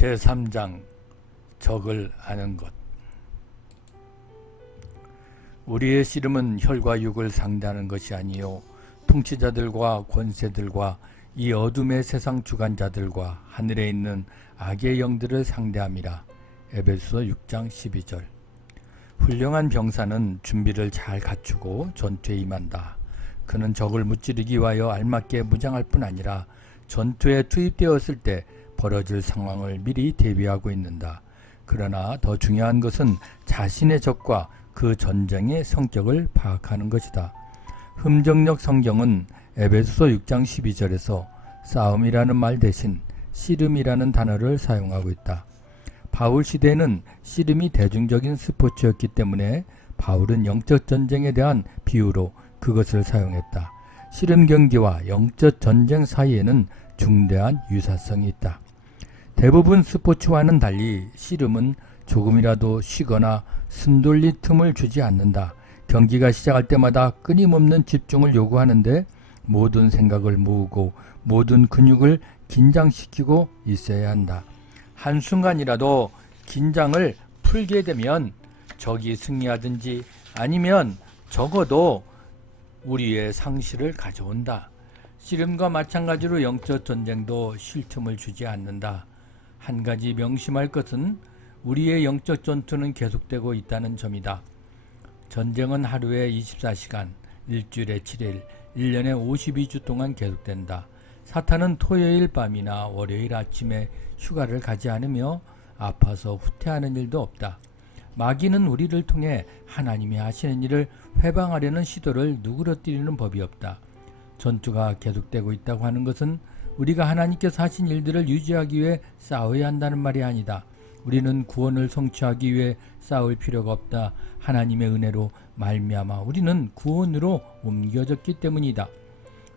제3장 적을 아는 것. 우리의 씨름은 혈과 육을 상대하는 것이 아니요 통치자들과 권세들과 이 어둠의 세상 주관자들과 하늘에 있는 악의 영들을 상대함이라. 에베소서 6장 12절. 훌륭한 병사는 준비를 잘 갖추고 전투에 임한다. 그는 적을 무찌르기 위하여 알맞게 무장할 뿐 아니라 전투에 투입되었을 때 벌어질 상황을 미리 대비하고 있는다. 그러나 더 중요한 것은 자신의 적과 그 전쟁의 성격을 파악하는 것이다. 흠정력 성경은 에베소서 6장 12절에서 싸움이라는 말 대신 씨름이라는 단어를 사용하고 있다. 바울 시대에는 씨름이 대중적인 스포츠였기 때문에 바울은 영적 전쟁에 대한 비유로 그것을 사용했다. 씨름 경기와 영적 전쟁 사이에는 중대한 유사성이 있다. 대부분 스포츠와는 달리 씨름은 조금이라도 쉬거나 숨 돌릴 틈을 주지 않는다. 경기가 시작할 때마다 끊임없는 집중을 요구하는데 모든 생각을 모으고 모든 근육을 긴장시키고 있어야 한다. 한순간이라도 긴장을 풀게 되면 적이 승리하든지 아니면 적어도 우리의 상실을 가져온다. 씨름과 마찬가지로 영적 전쟁도 쉴 틈을 주지 않는다. 한 가지 명심할 것은 우리의 영적 전투는 계속되고 있다는 점이다. 전쟁은 하루에 24시간, 일주일에 7일, 1년에 52주 동안 계속된다. 사탄은 토요일 밤이나 월요일 아침에 휴가를 가지 않으며 아파서 후퇴하는 일도 없다. 마귀는 우리를 통해 하나님이 하시는 일을 회방하려는 시도를 누그러뜨리는 법이 없다. 전투가 계속되고 있다고 하는 것은 우리가 하나님께서 하신 일들을 유지하기 위해 싸워야 한다는 말이 아니다. 우리는 구원을 성취하기 위해 싸울 필요가 없다. 하나님의 은혜로 말미암아 우리는 구원으로 옮겨졌기 때문이다.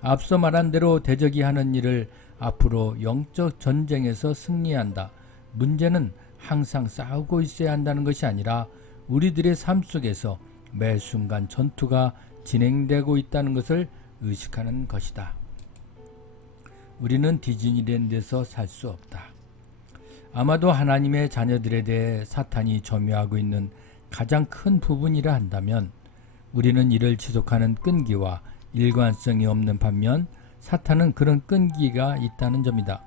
앞서 말한 대로 대적이 하는 일을 앞으로 영적 전쟁에서 승리한다. 문제는 항상 싸우고 있어야 한다는 것이 아니라 우리들의 삶 속에서 매 순간 전투가 진행되고 있다는 것을 의식하는 것이다. 우리는 디즈니랜드에서 살 수 없다. 아마도 하나님의 자녀들에 대해 사탄이 점유하고 있는 가장 큰 부분이라 한다면 우리는 이를 지속하는 끈기와 일관성이 없는 반면 사탄은 그런 끈기가 있다는 점이다.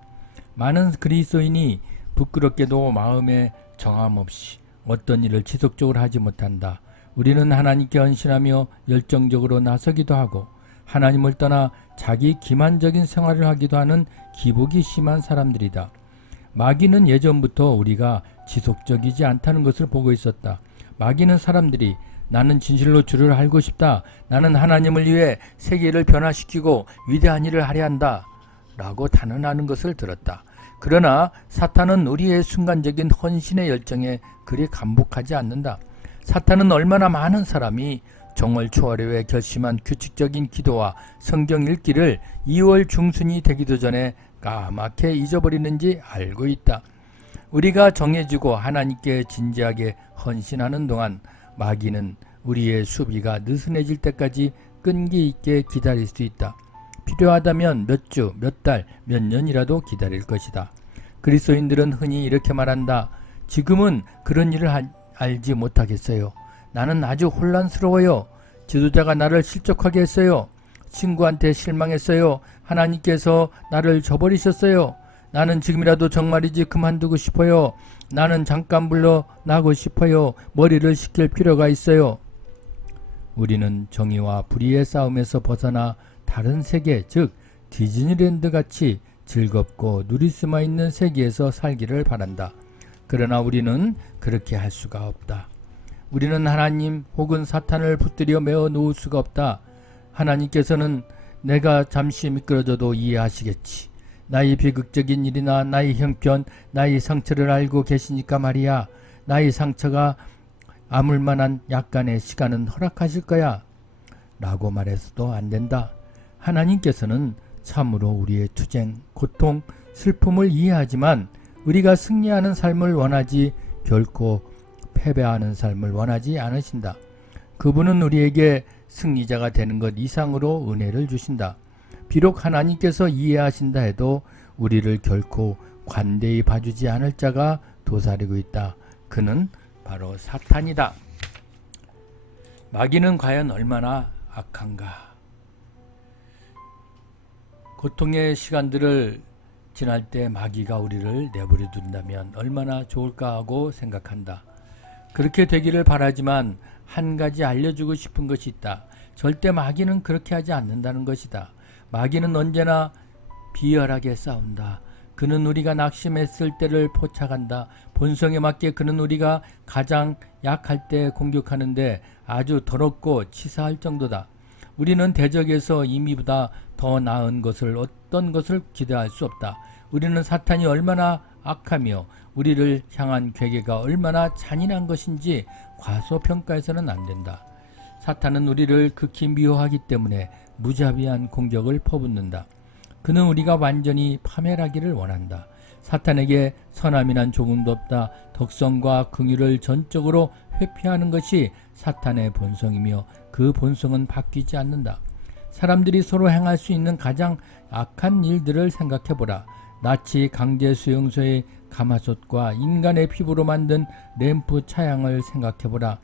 많은 그리스도인이 부끄럽게도 마음에 정함 없이 어떤 일을 지속적으로 하지 못한다. 우리는 하나님께 헌신하며 열정적으로 나서기도 하고 하나님을 떠나 자기 기만적인 생활을 하기도 하는 기복이 심한 사람들이다. 마귀는 예전부터 우리가 지속적이지 않다는 것을 보고 있었다. 마귀는 사람들이 나는 진실로 주를 알고 싶다. 나는 하나님을 위해 세계를 변화시키고 위대한 일을 하려 한다. 라고 단언하는 것을 들었다. 그러나 사탄은 우리의 순간적인 헌신의 열정에 그리 감복하지 않는다. 사탄은 얼마나 많은 사람이 정월 초하루에 결심한 규칙적인 기도와 성경 읽기를 2월 중순이 되기도 전에 까맣게 잊어버리는지 알고 있다. 우리가 정해지고 하나님께 진지하게 헌신하는 동안 마귀는 우리의 수비가 느슨해질 때까지 끈기 있게 기다릴 수 있다. 필요하다면 몇 주, 몇 달, 몇 년이라도 기다릴 것이다. 그리스도인들은 흔히 이렇게 말한다. 지금은 그런 일을 알지 못하겠어요. 나는 아주 혼란스러워요. 지도자가 나를 실족하게 했어요. 친구한테 실망했어요. 하나님께서 나를 저버리셨어요. 나는 지금이라도 정말이지 그만두고 싶어요. 나는 잠깐 물러나고 싶어요. 머리를 식힐 필요가 있어요. 우리는 정의와 불의의 싸움에서 벗어나 다른 세계, 즉 디즈니랜드 같이 즐겁고 누릴 수만 있는 세계에서 살기를 바란다. 그러나 우리는 그렇게 할 수가 없다. 우리는 하나님 혹은 사탄을 붙들여 메어 놓을 수가 없다. 하나님께서는 내가 잠시 미끄러져도 이해하시겠지. 나의 비극적인 일이나 나의 형편, 나의 상처를 알고 계시니까 말이야. 나의 상처가 아물 만한 약간의 시간은 허락하실 거야. 라고 말해서도 안 된다. 하나님께서는 참으로 우리의 투쟁, 고통, 슬픔을 이해하지만 우리가 승리하는 삶을 원하지 결코 패배하는 삶을 원하지 않으신다. 그분은 우리에게 승리자가 되는 것 이상으로 은혜를 주신다. 비록 하나님께서 이해하신다 해도 우리를 결코 관대히 봐주지 않을 자가 도사리고 있다. 그는 바로 사탄이다. 마귀는 과연 얼마나 악한가. 고통의 시간들을 지날 때 마귀가 우리를 내버려 둔다면 얼마나 좋을까 하고 생각한다. 그렇게 되기를 바라지만 한 가지 알려주고 싶은 것이 있다. 절대 마귀는 그렇게 하지 않는다는 것이다. 마귀는 언제나 비열하게 싸운다. 그는 우리가 낙심했을 때를 포착한다. 본성에 맞게 그는 우리가 가장 약할 때 공격하는데 아주 더럽고 치사할 정도다. 우리는 대적에서 이미보다 더 나은 것을 어떤 것을 기대할 수 없다. 우리는 사탄이 얼마나 악하며 우리를 향한 괴계가 얼마나 잔인한 것인지 과소평가해서는 안 된다. 사탄은 우리를 극히 미워하기 때문에 무자비한 공격을 퍼붓는다. 그는 우리가 완전히 파멸하기를 원한다. 사탄에게 선함이란 조금도 없다. 덕성과 긍휼을 전적으로 회피하는 것이 사탄의 본성이며 그 본성은 바뀌지 않는다. 사람들이 서로 행할 수 있는 가장 악한 일들을 생각해보라. 나치 강제 수용소의 가마솥과 인간의 피부로 만든 램프 차양을 생각해보라.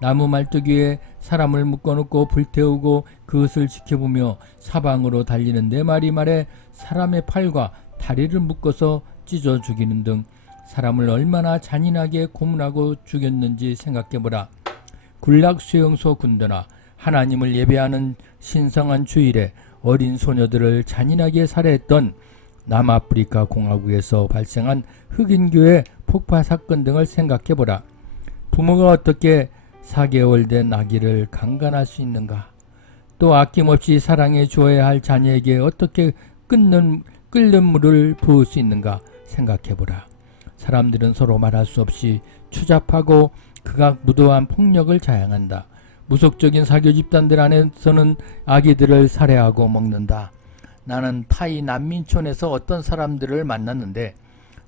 나무 말뚝 위에 사람을 묶어놓고 불태우고 그것을 지켜보며 사방으로 달리는 4마리 말에 사람의 팔과 다리를 묶어서 찢어 죽이는 등 사람을 얼마나 잔인하게 고문하고 죽였는지 생각해보라. 군락 수용소 군대나 하나님을 예배하는 신성한 주일에 어린 소녀들을 잔인하게 살해했던 남아프리카 공화국에서 발생한 흑인교회 폭파 사건 등을 생각해보라. 부모가 어떻게 4개월 된 아기를 강간할 수 있는가? 또 아낌없이 사랑해 주어야 할 자녀에게 어떻게 끓는 물을 부을 수 있는가 생각해보라. 사람들은 서로 말할 수 없이 추잡하고 극악무도한 폭력을 자행한다. 무속적인 사교 집단들 안에서는 아기들을 살해하고 먹는다. 나는 타이 난민촌에서 어떤 사람들을 만났는데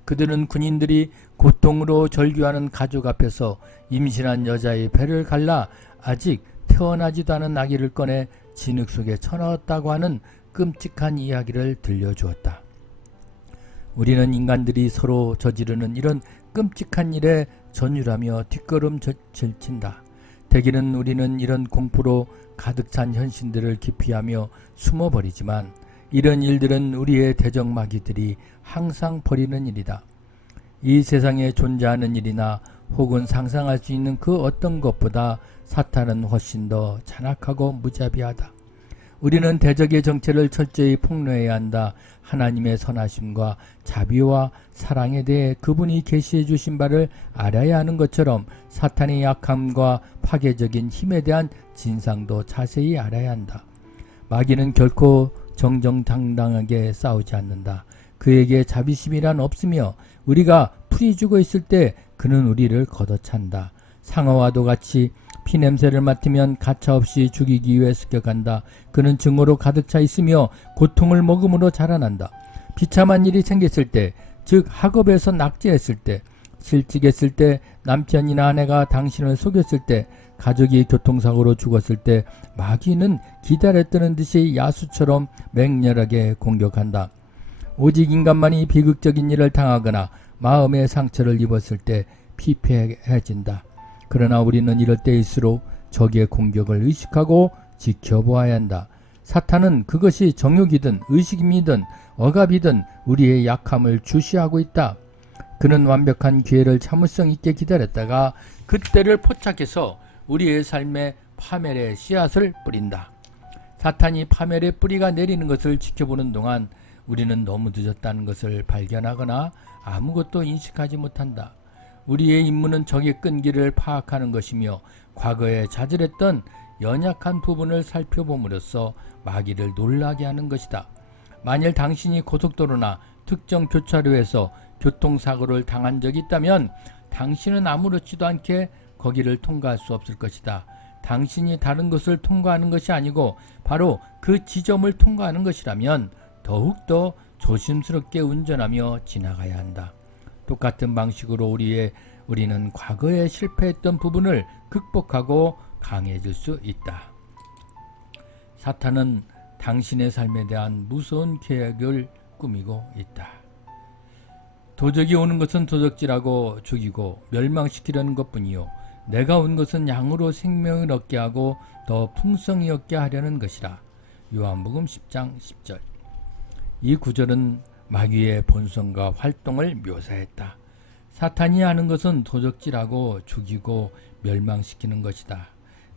그들은 군인들이 고통으로 절규하는 가족 앞에서 임신한 여자의 배를 갈라 아직 태어나지도 않은 아기를 꺼내 진흙 속에 쳐넣었다고 하는 끔찍한 이야기를 들려주었다. 우리는 인간들이 서로 저지르는 이런 끔찍한 일에 전율하며 뒷걸음질친다. 대개는 우리는 이런 공포로 가득 찬 현신들을 기피하며 숨어버리지만 이런 일들은 우리의 대적마귀들이 항상 벌이는 일이다. 이 세상에 존재하는 일이나 혹은 상상할 수 있는 그 어떤 것보다 사탄은 훨씬 더 잔악하고 무자비하다. 우리는 대적의 정체를 철저히 폭로해야 한다. 하나님의 선하심과 자비와 사랑에 대해 그분이 계시해 주신 바를 알아야 하는 것처럼 사탄의 약함과 파괴적인 힘에 대한 진상도 자세히 알아야 한다. 마귀는 결코 정정당당하게 싸우지 않는다. 그에게 자비심이란 없으며 우리가 풀이 죽어 있을 때 그는 우리를 걷어찬다. 상어와도 같이 피냄새를 맡으면 가차없이 죽이기 위해 습격한다. 그는 증오로 가득 차 있으며 고통을 먹음으로 자라난다. 비참한 일이 생겼을 때, 즉 학업에서 낙제했을 때, 실직했을 때, 남편이나 아내가 당신을 속였을 때, 가족이 교통사고로 죽었을 때 마귀는 기다렸다는 듯이 야수처럼 맹렬하게 공격한다. 오직 인간만이 비극적인 일을 당하거나 마음의 상처를 입었을 때 피폐해진다. 그러나 우리는 이럴 때일수록 적의 공격을 의식하고 지켜보아야 한다. 사탄은 그것이 정욕이든 의식이든 억압이든 우리의 약함을 주시하고 있다. 그는 완벽한 기회를 참을성 있게 기다렸다가 그때를 포착해서 우리의 삶에 파멸의 씨앗을 뿌린다. 사탄이 파멸의 뿌리가 내리는 것을 지켜보는 동안 우리는 너무 늦었다는 것을 발견하거나 아무것도 인식하지 못한다. 우리의 임무는 적의 끈기를 파악하는 것이며 과거에 자질했던 연약한 부분을 살펴봄으로써 마귀를 놀라게 하는 것이다. 만일 당신이 고속도로나 특정 교차로에서 교통사고를 당한 적이 있다면 당신은 아무렇지도 않게 거기를 통과할 수 없을 것이다. 당신이 다른 것을 통과하는 것이 아니고 바로 그 지점을 통과하는 것이라면 더욱더 조심스럽게 운전하며 지나가야 한다. 똑같은 방식으로 우리는 과거에 실패했던 부분을 극복하고 강해질 수 있다. 사탄은 당신의 삶에 대한 무서운 계획을 꾸미고 있다. 도적이 오는 것은 도적질하고 죽이고 멸망시키려는 것뿐이요 내가 온 것은 양으로 생명을 얻게 하고 더 풍성히 얻게 하려는 것이라. 요한복음 10장 10절. 이 구절은 마귀의 본성과 활동을 묘사했다. 사탄이 하는 것은 도적질하고 죽이고 멸망시키는 것이다.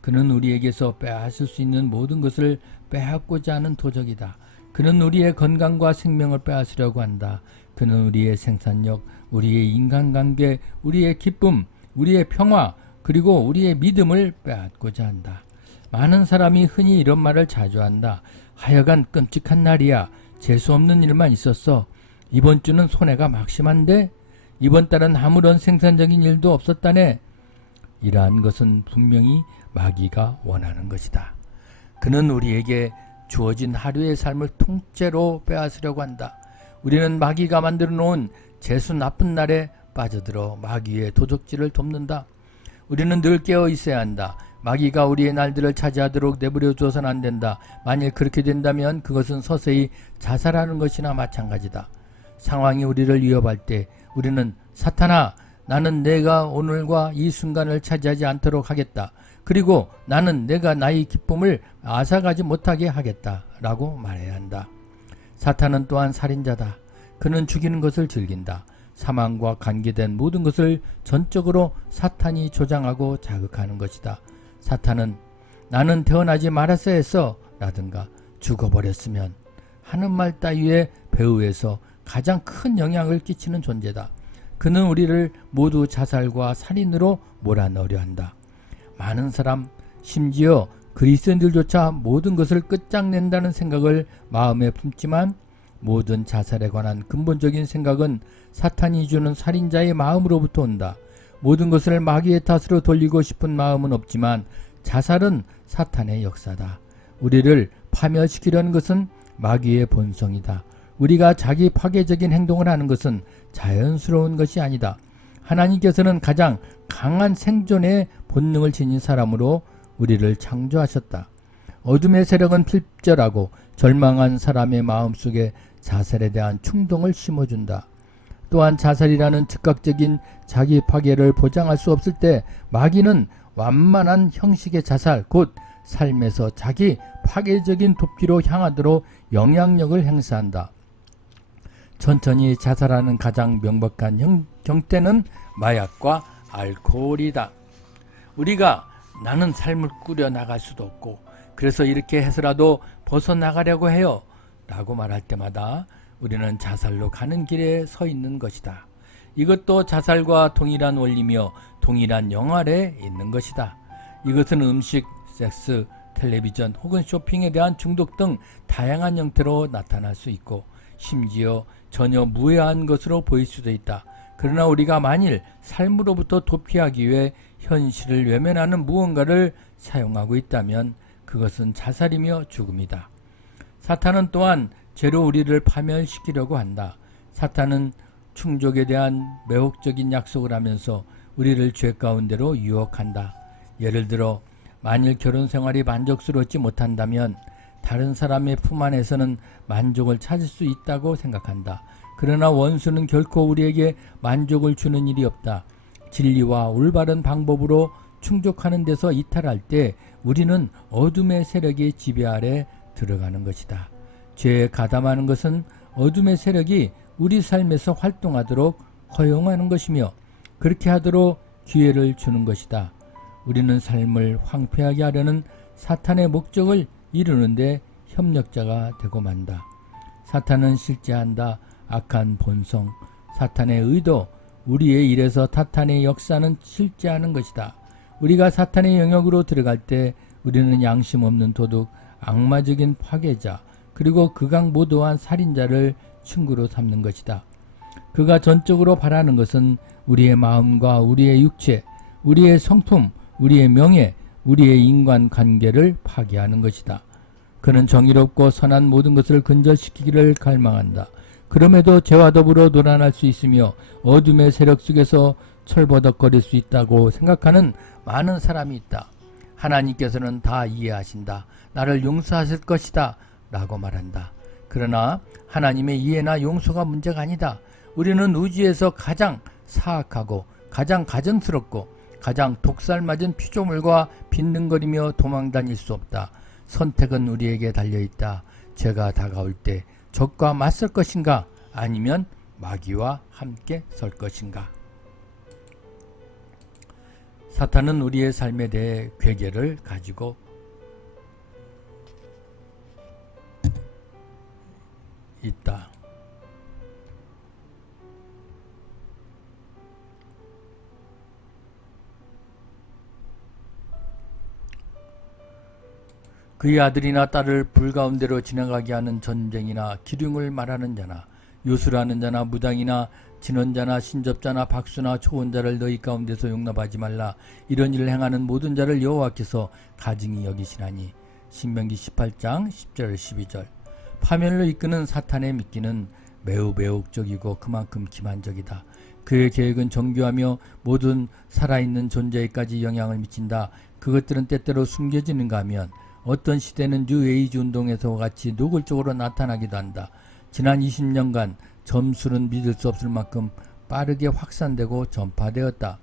그는 우리에게서 빼앗을 수 있는 모든 것을 빼앗고자 하는 도적이다. 그는 우리의 건강과 생명을 빼앗으려고 한다. 그는 우리의 생산력, 우리의 인간관계, 우리의 기쁨, 우리의 평화, 그리고 우리의 믿음을 빼앗고자 한다. 많은 사람이 흔히 이런 말을 자주 한다. 하여간 끔찍한 날이야. 재수없는 일만 있었어. 이번 주는 손해가 막심한데? 이번 달은 아무런 생산적인 일도 없었다네. 이러한 것은 분명히 마귀가 원하는 것이다. 그는 우리에게 주어진 하루의 삶을 통째로 빼앗으려고 한다. 우리는 마귀가 만들어 놓은 재수 나쁜 날에 빠져들어 마귀의 도적질을 돕는다. 우리는 늘 깨어 있어야 한다. 마귀가 우리의 날들을 차지하도록 내버려 두어서는 안 된다. 만일 그렇게 된다면 그것은 서서히 자살하는 것이나 마찬가지다. 상황이 우리를 위협할 때 우리는 사탄아, 나는 내가 오늘과 이 순간을 차지하지 않도록 하겠다. 그리고 나는 내가 나의 기쁨을 앗아가지 못하게 하겠다 라고 말해야 한다. 사탄은 또한 살인자다. 그는 죽이는 것을 즐긴다. 사망과 관계된 모든 것을 전적으로 사탄이 조장하고 자극하는 것이다. 사탄은 나는 태어나지 말았어야 했어 라든가 죽어버렸으면 하는 말 따위의 배후에서 가장 큰 영향을 끼치는 존재다. 그는 우리를 모두 자살과 살인으로 몰아넣으려 한다. 많은 사람, 심지어 그리스도인들조차 모든 것을 끝장낸다는 생각을 마음에 품지만 모든 자살에 관한 근본적인 생각은 사탄이 주는 살인자의 마음으로부터 온다. 모든 것을 마귀의 탓으로 돌리고 싶은 마음은 없지만 자살은 사탄의 역사다. 우리를 파멸시키려는 것은 마귀의 본성이다. 우리가 자기 파괴적인 행동을 하는 것은 자연스러운 것이 아니다. 하나님께서는 가장 강한 생존의 본능을 지닌 사람으로 우리를 창조하셨다. 어둠의 세력은 필절하고 절망한 사람의 마음속에 자살에 대한 충동을 심어준다. 또한 자살이라는 즉각적인 자기 파괴를 보장할 수 없을 때 마귀는 완만한 형식의 자살, 곧 삶에서 자기 파괴적인 도피로 향하도록 영향력을 행사한다. 천천히 자살하는 가장 명백한 경태는 마약과 알코올이다. 우리가 나는 삶을 꾸려나갈 수도 없고 그래서 이렇게 해서라도 벗어나가려고 해요 라고 말할 때마다 우리는 자살로 가는 길에 서 있는 것이다. 이것도 자살과 동일한 원리며 동일한 영화에 있는 것이다. 이것은 음식, 섹스, 텔레비전 혹은 쇼핑에 대한 중독 등 다양한 형태로 나타날 수 있고 심지어 전혀 무해한 것으로 보일 수도 있다. 그러나 우리가 만일 삶으로부터 도피하기 위해 현실을 외면하는 무언가를 사용하고 있다면 그것은 자살이며 죽음이다. 사탄은 또한 죄로 우리를 파멸시키려고 한다. 사탄은 충족에 대한 매혹적인 약속을 하면서 우리를 죄 가운데로 유혹한다. 예를 들어 만일 결혼 생활이 만족스럽지 못한다면 다른 사람의 품 안에서는 만족을 찾을 수 있다고 생각한다. 그러나 원수는 결코 우리에게 만족을 주는 일이 없다. 진리와 올바른 방법으로 충족하는 데서 이탈할 때 우리는 어둠의 세력의 지배 아래 들어가는 것이다. 죄에 가담하는 것은 어둠의 세력이 우리 삶에서 활동하도록 허용하는 것이며 그렇게 하도록 기회를 주는 것이다. 우리는 삶을 황폐하게 하려는 사탄의 목적을 이루는데 협력자가 되고 만다. 사탄은 실제한다. 악한 본성, 사탄의 의도, 우리의 일에서 사탄의 역사는 실제하는 것이다. 우리가 사탄의 영역으로 들어갈 때 우리는 양심 없는 도둑, 악마적인 파괴자, 그리고 극악무도한 살인자를 친구로 삼는 것이다. 그가 전적으로 바라는 것은 우리의 마음과 우리의 육체, 우리의 성품, 우리의 명예, 우리의 인간관계를 파괴하는 것이다. 그는 정의롭고 선한 모든 것을 근절시키기를 갈망한다. 그럼에도 죄와 더불어 놀아날 수 있으며 어둠의 세력 속에서 철버덕거릴 수 있다고 생각하는 많은 사람이 있다. 하나님께서는 다 이해하신다. 나를 용서하실 것이다 라고 말한다. 그러나 하나님의 이해나 용서가 문제가 아니다. 우리는 우주에서 가장 사악하고 가장 가증스럽고 가장 독살맞은 피조물과 빈둥거리며 도망다닐 수 없다. 선택은 우리에게 달려있다. 죄가 다가올 때 적과 맞설 것인가 아니면 마귀와 함께 설 것인가. 사탄은 우리의 삶에 대해 괴계를 가지고 있다. 그의 아들이나 딸을 불 가운데로 지나가게 하는 전쟁이나 기륭을 말하는 자나 요술하는 자나 무당이나 진언자나 신접자나 박수나 초혼자를 너희 가운데서 용납하지 말라. 이런 일을 행하는 모든 자를 여호와께서 가증히 여기시나니. 신명기 18장 10절 12절. 파멸로 이끄는 사탄의 미끼는 매우 매혹적이고 그만큼 기만적이다. 그의 계획은 정교하며 모든 살아있는 존재에까지 영향을 미친다. 그것들은 때때로 숨겨지는가 하면 어떤 시대는 뉴에이지 운동에서와 같이 노골적으로 나타나기도 한다. 지난 20년간 점술은 믿을 수 없을 만큼 빠르게 확산되고 전파되었다.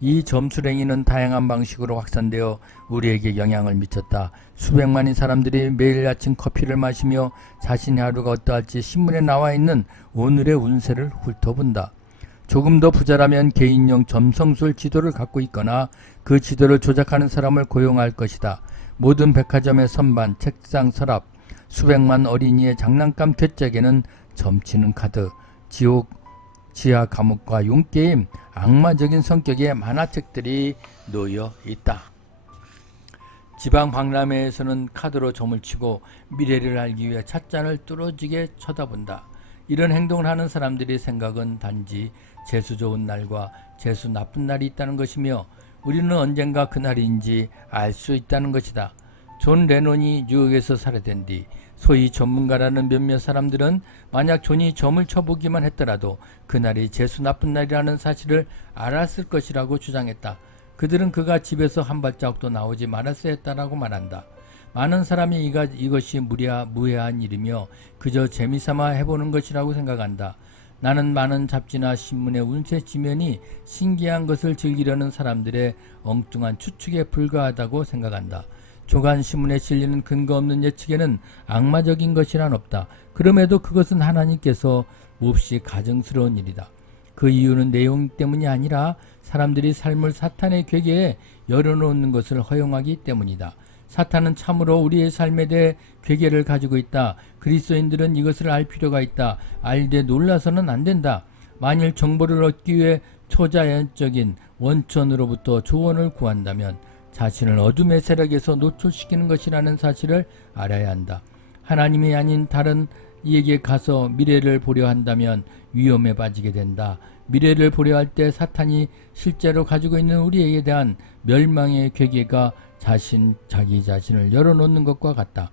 이 점술행위는 다양한 방식으로 확산되어 우리에게 영향을 미쳤다. 수백만의 사람들이 매일 아침 커피를 마시며 자신의 하루가 어떠할지 신문에 나와 있는 오늘의 운세를 훑어본다. 조금 더 부자라면 개인용 점성술 지도를 갖고 있거나 그 지도를 조작하는 사람을 고용할 것이다. 모든 백화점의 선반, 책상, 서랍, 수백만 어린이의 장난감 뒷짝에는 점치는 카드, 지옥, 지하 감옥과 용게임, 악마적인 성격의 만화책들이 놓여 있다. 지방 박람회에서는 카드로 점을 치고 미래를 알기 위해 찻잔을 뚫어지게 쳐다본다. 이런 행동을 하는 사람들의 생각은 단지 재수 좋은 날과 재수 나쁜 날이 있다는 것이며 우리는 언젠가 그날인지 알 수 있다는 것이다. 존 레논이 뉴욕에서 살해된 뒤 소위 전문가라는 몇몇 사람들은 만약 존이 점을 쳐보기만 했더라도 그날이 재수 나쁜 날이라는 사실을 알았을 것이라고 주장했다. 그들은 그가 집에서 한 발자국도 나오지 말았어야 했다라고 말한다. 많은 사람이 이것이 무해한 일이며 그저 재미삼아 해보는 것이라고 생각한다. 나는 많은 잡지나 신문의 운세 지면이 신기한 것을 즐기려는 사람들의 엉뚱한 추측에 불과하다고 생각한다. 조간신문에 실리는 근거 없는 예측에는 악마적인 것이란 없다. 그럼에도 그것은 하나님께서 몹시 가증스러운 일이다. 그 이유는 내용 때문이 아니라 사람들이 삶을 사탄의 괴계에 열어놓는 것을 허용하기 때문이다. 사탄은 참으로 우리의 삶에 대해 괴계를 가지고 있다. 그리스도인들은 이것을 알 필요가 있다. 알되 놀라서는 안 된다. 만일 정보를 얻기 위해 초자연적인 원천으로부터 조언을 구한다면 자신을 어둠의 세력에서 노출시키는 것이라는 사실을 알아야 한다. 하나님이 아닌 다른 이에게 가서 미래를 보려 한다면 위험에 빠지게 된다. 미래를 보려 할 때 사탄이 실제로 가지고 있는 우리에게 대한 멸망의 괴계가 자기 자신을 열어놓는 것과 같다.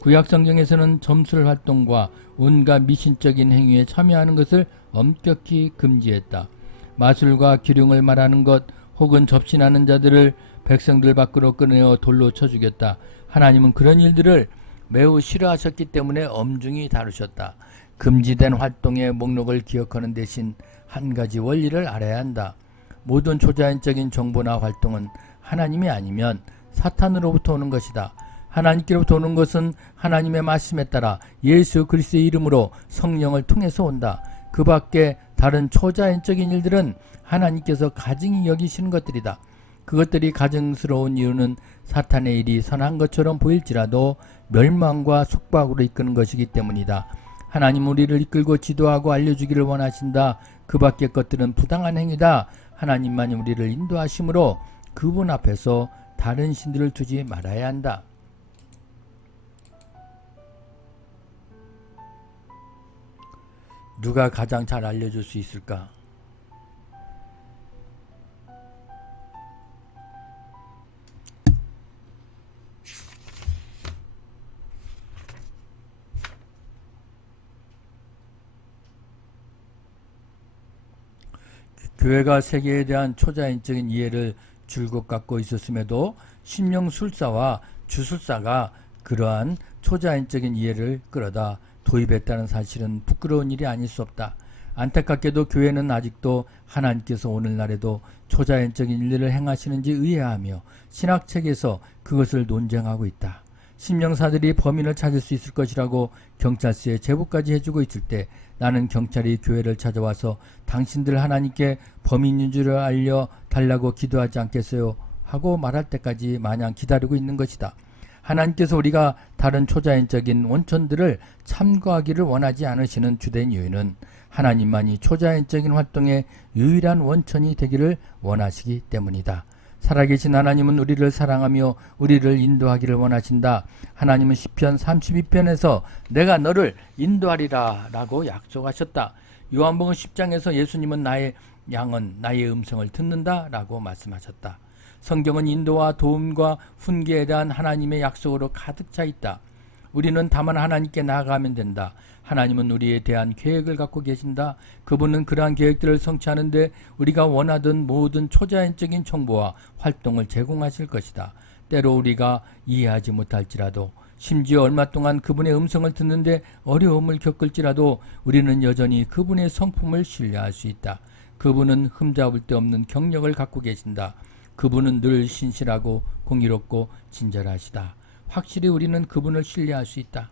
구약 성경에서는 점술 활동과 온갖 미신적인 행위에 참여하는 것을 엄격히 금지했다. 마술과 기륭을 말하는 것 혹은 접신하는 자들을 백성들 밖으로 꺼내어 돌로 쳐 죽였다. 하나님은 그런 일들을 매우 싫어하셨기 때문에 엄중히 다루셨다. 금지된 활동의 목록을 기억하는 대신 한 가지 원리를 알아야 한다. 모든 초자연적인 정보나 활동은 하나님이 아니면 사탄으로부터 오는 것이다. 하나님께로부터 오는 것은 하나님의 말씀에 따라 예수 그리스도의 이름으로 성령을 통해서 온다. 그 밖에 다른 초자연적인 일들은 하나님께서 가증히 여기시는 것들이다. 그것들이 가증스러운 이유는 사탄의 일이 선한 것처럼 보일지라도 멸망과 속박으로 이끄는 것이기 때문이다. 하나님 우리를 이끌고 지도하고 알려주기를 원하신다. 그 밖의 것들은 부당한 행위다. 하나님만이 우리를 인도하심으로 그분 앞에서 다른 신들을 두지 말아야 한다. 누가 가장 잘 알려줄 수 있을까? 교회가 세계에 대한 초자연적인 이해를 줄곧 갖고 있었음에도 신령술사와 주술사가 그러한 초자연적인 이해를 끌어다 도입했다는 사실은 부끄러운 일이 아닐 수 없다. 안타깝게도 교회는 아직도 하나님께서 오늘날에도 초자연적인 일들을 행하시는지 의아하며 신학책에서 그것을 논쟁하고 있다. 심령사들이 범인을 찾을 수 있을 것이라고 경찰서에 제보까지 해주고 있을 때 나는 경찰이 교회를 찾아와서 당신들 하나님께 범인인 줄 알려달라고 기도하지 않겠어요? 하고 말할 때까지 마냥 기다리고 있는 것이다. 하나님께서 우리가 다른 초자연적인 원천들을 참고하기를 원하지 않으시는 주된 이유는 하나님만이 초자연적인 활동의 유일한 원천이 되기를 원하시기 때문이다. 살아계신 하나님은 우리를 사랑하며 우리를 인도하기를 원하신다. 하나님은 시편 32편에서 내가 너를 인도하리라 라고 약속하셨다. 요한복음 10장에서 예수님은 나의 양은 나의 음성을 듣는다 라고 말씀하셨다. 성경은 인도와 도움과 훈계에 대한 하나님의 약속으로 가득 차 있다. 우리는 다만 하나님께 나아가면 된다. 하나님은 우리에 대한 계획을 갖고 계신다. 그분은 그러한 계획들을 성취하는데 우리가 원하던 모든 초자연적인 정보와 활동을 제공하실 것이다. 때로 우리가 이해하지 못할지라도 심지어 얼마 동안 그분의 음성을 듣는데 어려움을 겪을지라도 우리는 여전히 그분의 성품을 신뢰할 수 있다. 그분은 흠잡을 데 없는 경력을 갖고 계신다. 그분은 늘 신실하고 공의롭고 친절하시다. 확실히 우리는 그분을 신뢰할 수 있다.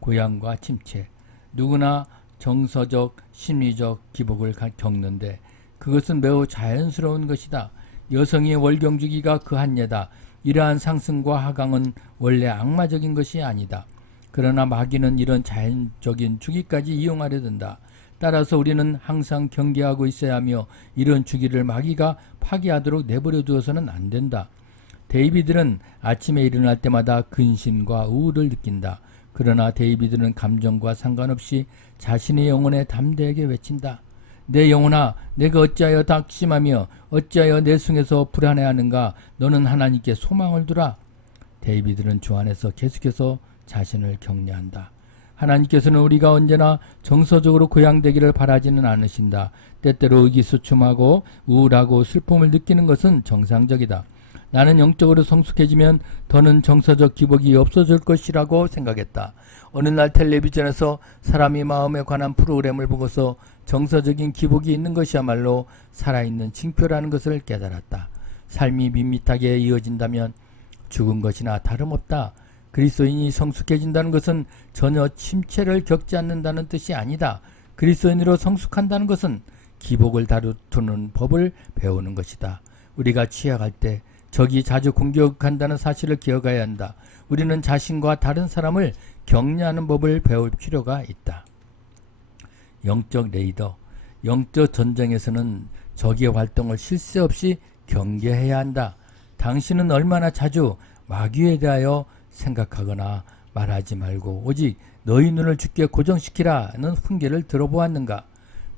고향과 침체, 누구나 정서적, 심리적 기복을 겪는데 그것은 매우 자연스러운 것이다. 여성의 월경주기가 그 한 예다. 이러한 상승과 하강은 원래 악마적인 것이 아니다. 그러나 마귀는 이런 자연적인 주기까지 이용하려 든다. 따라서 우리는 항상 경계하고 있어야 하며 이런 주기를 마귀가 파괴하도록 내버려 두어서는 안 된다. 데이비드는 아침에 일어날 때마다 근심과 우울을 느낀다. 그러나 데이비드는 감정과 상관없이 자신의 영혼에 담대하게 외친다. 내 영혼아, 내가 어찌하여 낙심하며 어찌하여 내 승에서 불안해하는가? 너는 하나님께 소망을 두라. 데이비드는 주 안에서 계속해서 자신을 격려한다. 하나님께서는 우리가 언제나 정서적으로 고양되기를 바라지는 않으신다. 때때로 의기소침하고 우울하고 슬픔을 느끼는 것은 정상적이다. 나는 영적으로 성숙해지면 더는 정서적 기복이 없어질 것이라고 생각했다. 어느 날 텔레비전에서 사람이 마음에 관한 프로그램을 보고서 정서적인 기복이 있는 것이야말로 살아있는 징표라는 것을 깨달았다. 삶이 밋밋하게 이어진다면 죽은 것이나 다름없다. 그리스도인이 성숙해진다는 것은 전혀 침체를 겪지 않는다는 뜻이 아니다. 그리스도인으로 성숙한다는 것은 기복을 다루는 법을 배우는 것이다. 우리가 취약할 때 적이 자주 공격한다는 사실을 기억해야 한다. 우리는 자신과 다른 사람을 격려하는 법을 배울 필요가 있다. 영적 레이더, 영적 전쟁에서는 적의 활동을 쉴 새 없이 경계해야 한다. 당신은 얼마나 자주 마귀에 대하여 생각하거나 말하지 말고 오직 너희 눈을 주께 고정시키라는 훈계를 들어보았는가?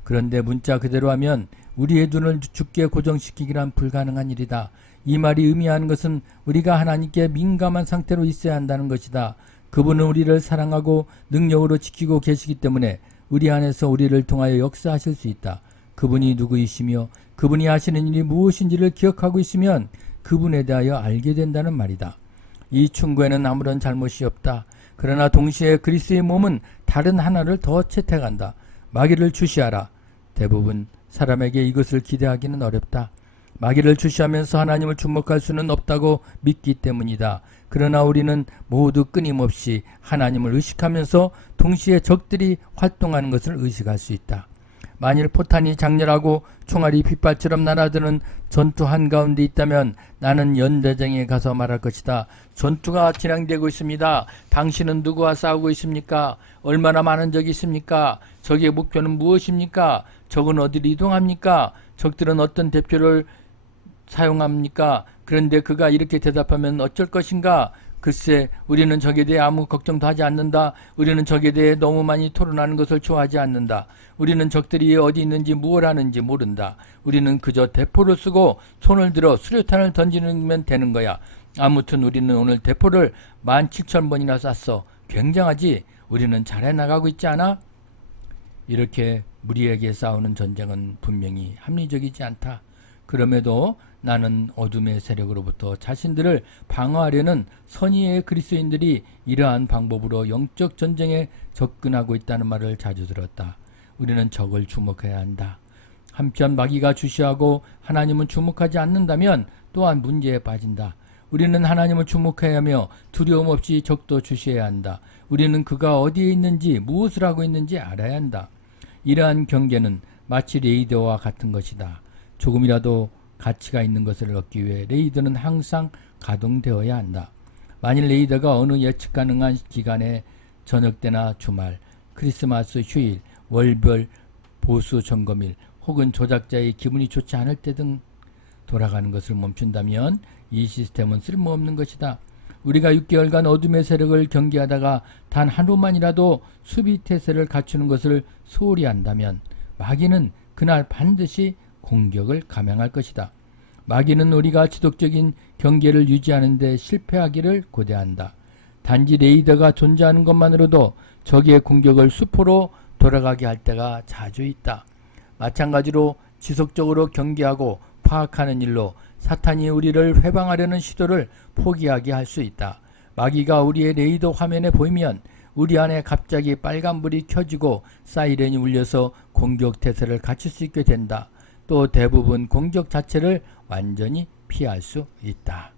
그런데 문자 그대로 하면 우리의 눈을 주께 고정시키기란 불가능한 일이다. 이 말이 의미하는 것은 우리가 하나님께 민감한 상태로 있어야 한다는 것이다. 그분은 우리를 사랑하고 능력으로 지키고 계시기 때문에 우리 안에서 우리를 통하여 역사하실 수 있다. 그분이 누구이시며 그분이 하시는 일이 무엇인지를 기억하고 있으면 그분에 대하여 알게 된다는 말이다. 이 충고에는 아무런 잘못이 없다. 그러나 동시에 그리스도의 몸은 다른 하나를 더 채택한다. 마귀를 주시하라. 대부분 사람에게 이것을 기대하기는 어렵다. 마귀를 주시하면서 하나님을 주목할 수는 없다고 믿기 때문이다. 그러나 우리는 모두 끊임없이 하나님을 의식하면서 동시에 적들이 활동하는 것을 의식할 수 있다. 만일 포탄이 장렬하고 총알이 빗발처럼 날아드는 전투 한가운데 있다면 나는 연대장에 가서 말할 것이다. 전투가 진행되고 있습니다. 당신은 누구와 싸우고 있습니까? 얼마나 많은 적이 있습니까? 적의 목표는 무엇입니까? 적은 어디로 이동합니까? 적들은 어떤 대표를 사용합니까? 그런데 그가 이렇게 대답하면 어쩔 것인가? 글쎄, 우리는 적에 대해 아무 걱정도 하지 않는다. 우리는 적에 대해 너무 많이 토론하는 것을 좋아하지 않는다. 우리는 적들이 어디 있는지 무엇을 하는지 모른다. 우리는 그저 대포를 쓰고 손을 들어 수류탄을 던지면 되는 거야. 아무튼 우리는 오늘 대포를 17,000번이나 쐈어. 굉장하지? 우리는 잘 해나가고 있지 않아? 이렇게 무리에게 싸우는 전쟁은 분명히 합리적이지 않다. 그럼에도 나는 어둠의 세력으로부터 자신들을 방어하려는 선의의 그리스도인들이 이러한 방법으로 영적 전쟁에 접근하고 있다는 말을 자주 들었다. 우리는 적을 주목해야 한다. 한편 마귀가 주시하고 하나님은 주목하지 않는다면 또한 문제에 빠진다. 우리는 하나님을 주목해야 하며 두려움 없이 적도 주시해야 한다. 우리는 그가 어디에 있는지 무엇을 하고 있는지 알아야 한다. 이러한 경계는 마치 레이더와 같은 것이다. 조금이라도 가치가 있는 것을 얻기 위해 레이더는 항상 가동되어야 한다. 만일 레이더가 어느 예측 가능한 기간에 저녁 때나 주말, 크리스마스 휴일, 월별 보수 점검일 혹은 조작자의 기분이 좋지 않을 때 등 돌아가는 것을 멈춘다면 이 시스템은 쓸모없는 것이다. 우리가 6개월간 어둠의 세력을 경계하다가 단 하루만이라도 수비 태세를 갖추는 것을 소홀히 한다면 마귀는 그날 반드시 공격을 감행할 것이다. 마귀는 우리가 지속적인 경계를 유지하는 데 실패하기를 고대한다. 단지 레이더가 존재하는 것만으로도 적의 공격을 수포로 돌아가게 할 때가 자주 있다. 마찬가지로 지속적으로 경계하고 파악하는 일로 사탄이 우리를 회방하려는 시도를 포기하게 할 수 있다. 마귀가 우리의 레이더 화면에 보이면 우리 안에 갑자기 빨간불이 켜지고 사이렌이 울려서 공격 태세를 갖출 수 있게 된다. 또 대부분 공격 자체를 완전히 피할 수 있다.